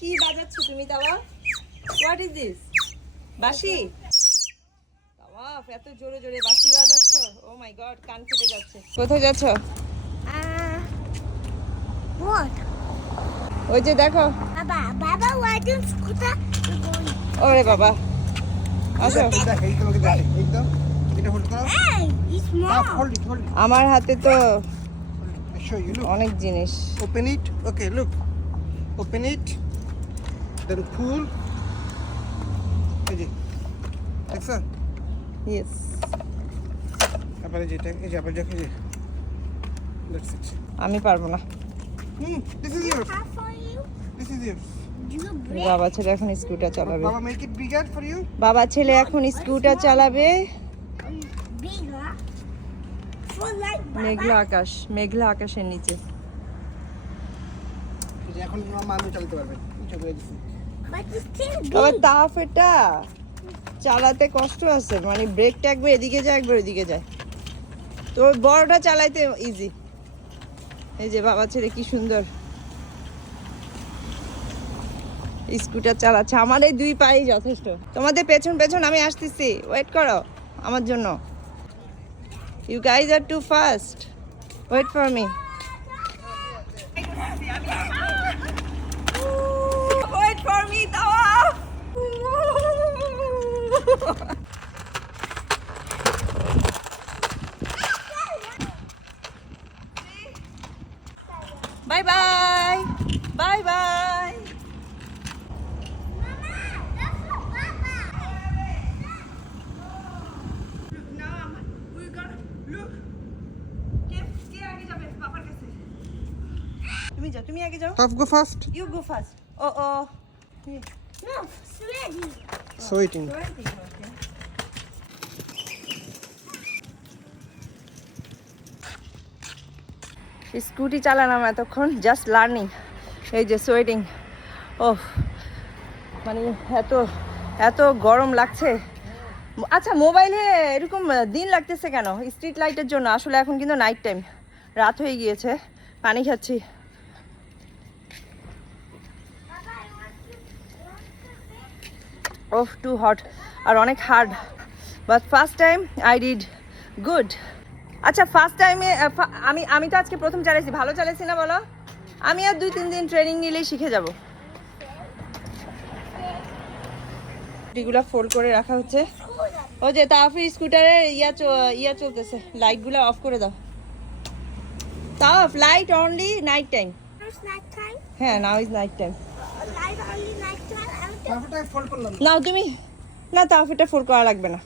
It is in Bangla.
কি বাজাচ্ছ তুমি তাওয়া? হোয়াট ইজ দিস বাঁশি তাওয়াফ এত জোরে জোরে বাঁশি বাজাচ্ছ? ও মাই গড কান ফেটে যাচ্ছে। কোথায় যাচ্ছ? ওই যে দেখো। Baba, Baba, why don't scooter ওরে বাবা। আসো। আমার হাতে তো অনেক জিনিস। Open it okay look open it then ফুল এই যে ইয়েস তারপরে যেটা এই যে আবার দেখো যে আমি পারব না। Hmm this is? This is? বাবা ছেলে এখন স্কুটার চালাবে। বাবা make it bigger for you বাবা ছেলে এখন স্কুটার চালাবে. মেঘলা আকাশ মেঘলা আকাশের নিচে। এখন মানুষ চালাতে পারবে। ইচ্ছা করে দিছি। But it's still তবে তাফ এটা চালাতে কষ্ট আছে মানে ব্রেকটা একবার এদিকে যায় একবার ওইদিকে যায়। তো বড়টা চালাইতে ইজি এই যে বাবা ছেলে কি সুন্দর। স্কুটার চালাচ্ছে আমার এই দুই পাই যথেষ্ট। তোমাদের পেছন পেছন আমি আসতেছি ওয়েট করো আমার জন্য। You guys are too fast wait for me bye bye bye bye তুমি যাও তুমি আগে যাও top go fast you go first O O No, sweaty. So scooty চালালাম এতক্ষণ জাস্ট লার্নিং এই যে সোয়েটিং ও মানে এত এত গরম লাগছে। আচ্ছা মোবাইলে এরকম দিন লাগতেছে কেন? স্ট্রিট লাইটের জন্য, আসলে এখন কিন্তু নাইট টাইম রাত হয়ে গিয়েছে, পানি খাচ্ছি। ওহ টু হট আর অনেক hard but first time I did good আচ্ছা ফার্স্ট টাইমে আমি আমি তো আজকে প্রথম চালাইছি। ভালো চালাইছি না বলো? আমি আর দুই তিন দিন ট্রেনিং নিলেই শিখে যাব। এগুলো ফোল্ড করে রাখা হচ্ছে। ও যে তাফি স্কুটারে ইয়া ইয়া চলতেছে। লাইটগুলো অফ করে দাও। তাফ লাইট অনলি নাইট টাইম. হ্যাঁ now is night time now তুমি না তাফ এটা ফোল্ড করা লাগবে না।